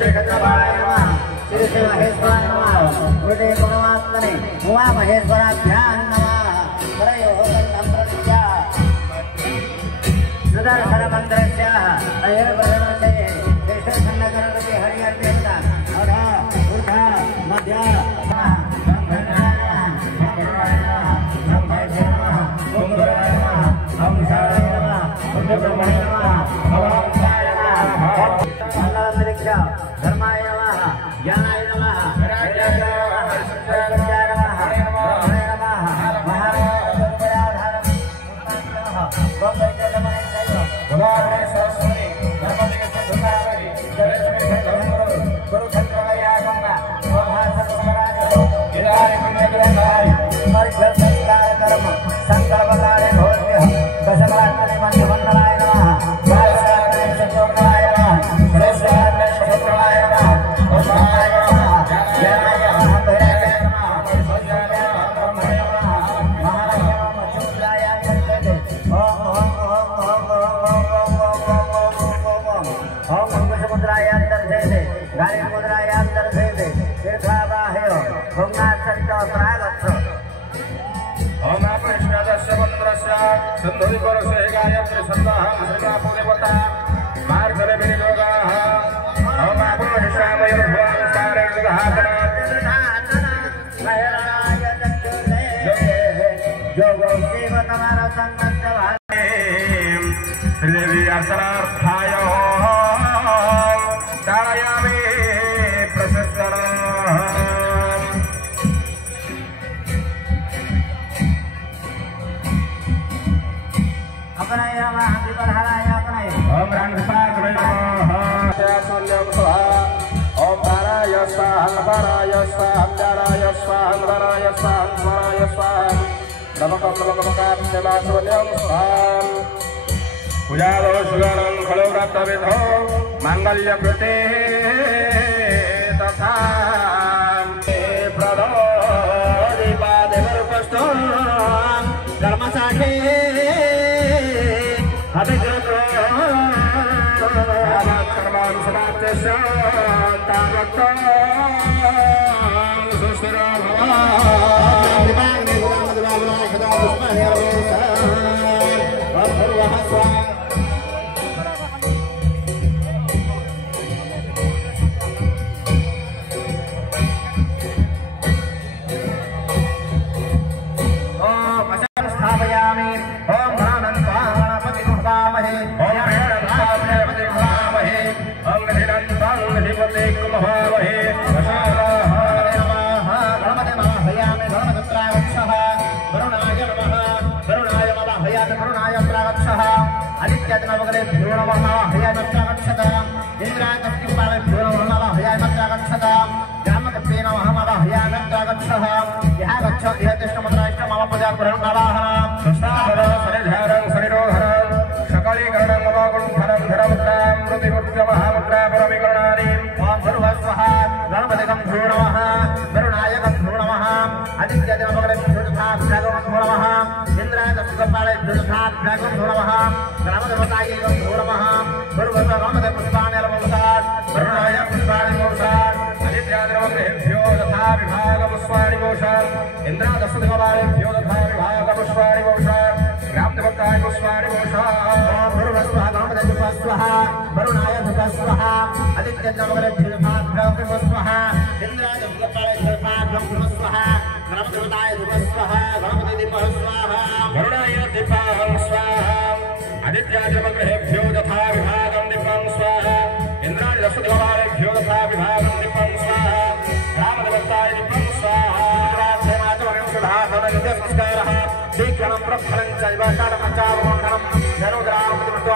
श्रीक्षेत्रपालाय नमः श्री श्री महेश्वराय नमः गुरुदे गुणवात्मने उमा महेश्वराभ्यां नमः परयोः बन्धं प्रविद्य सुदर्शन मन्त्रस्य अयर्वदनसे शेषसन्नकरणते हरिहर्देवता अधा ऊर्धा मध्य धर्माय नमः ज्ञानाय नमः विराजाय नमः सत्याय नमः ब्रह्माय नमः महाराजाधारं गोदावरी सरस्वती नर्मदे सद्गुणावती गुरुक्षत्रवया गंगा प्रभासरसमराज गिरारि पुण्यग्रहधारि परिवर्तनकार कर्म संकल्पकारे घोरभ्यः दशकात्मने मन्त्रमण्डलाय नमः वासरात्मने सत्योग्राय नमः श्रेष्ठात्मने सत्योग्राय नमः ओमाय नमः ज्ञानाय नमः भैरवाय नमः सज्जाय नमः ब्रह्माय नमः महाराज नमः शुद्धाय नमः ओम समुद्राय अंतर्धेते गारि समुद्राय अंतर्धेते तीर्थावाहय गंगासरितो प्रागच्छ ओम अपरिष्कृतस्य मन्त्रस्य सन्धुरिपरस्य गायत्री सन्दाहं श्रीकापुदेवता मार्गले विनियोगाः ओम अपरिष्कृतमयोर्भुवं सारेर्गहापनात् महेरणाय चक्षुर्ले योगो देवतमार सन्नद्धभागे श्रीदेवी अर्चनार्थाय तारयामि प्रसक्तम् अपनाय नमः विपरहराय अपनाय ओम रंगपाग्रय नमः त्यासल्यं स्वाहा ओम ताराय स्वाहा पराय स्वाहा ताराय स्वाहा वराय स्वाहा वराय स्वाहा नमकमलकमकाक्षमासवत्यं स्वाहा पूजादो सुगणं खलो व्रतविधो मांगल्यकृते तथा प्रदो दीपादेवरूपस्थो कर्मसाखे कर्मान् समाप्तस्य तावत्तं सुस्थिरो स्थापयामि ओम आदित्यादिनवगलेभ्यो नमः हयामत्रागच्छत इंद्रायतस्तिपालेभ्यो नमः हयामत्रागच्छत ग्रामकप्ये नमः हयामत्रागच्छः यः गच्छ इह तिष्ठमत्राष्ट मम प्रजापुरं नवाहनं सुष्ठाहरं सनिधारं सनिरोधरं सकलीकरणं नवगुणफलं धरमुद्रां मृतिमुद्रमहामुद्रा परमिकरणानि ओम सर्वस्वः गणपतिकं भो नमः वरुणायकं भो नमः आदित्यादिनवगलेभ्यो नमः इंद्रायतस्तिपालेभ्यो नमः ग्रामदेवतायै भो नमः सर्वस्व रामदेव पुष्पाण्यलमोसात् वरुणाय पुष्पाणि मोसात् आदित्यादिनवगलेभ्यो तथा विभागपुष्पाणि मोसात् इंद्रादशदेवालयेभ्यो तथा विभागपुष्पाणि मोसात् ग्रामदेवताय पुष्पाणि मोसात् सर्वस्व रामदेव पुष्पस्वः वरुणाय पुष्पस्वः आदित्यादिनवगलेभ्यो पुष्पस्वः इंद्रादशदेवालयेभ्यो पुष्पस्वः ग्रामदेवताय पुष्पस्वः गणपति दीपः स्वाहा वरुणाय दीपः स्वाहा आदित्यादिनवगलेभ्यो तथा विभागं दीपं स्वाहा इंद्रादशदेवालयेभ्यो तथा विभागं दीपं स्वाहा रामदेवताय दीपं स्वाहा संस्कारः दीक्षणं प्रफलं च विभाषणं च वरुणं धनुद्रामतिमृतो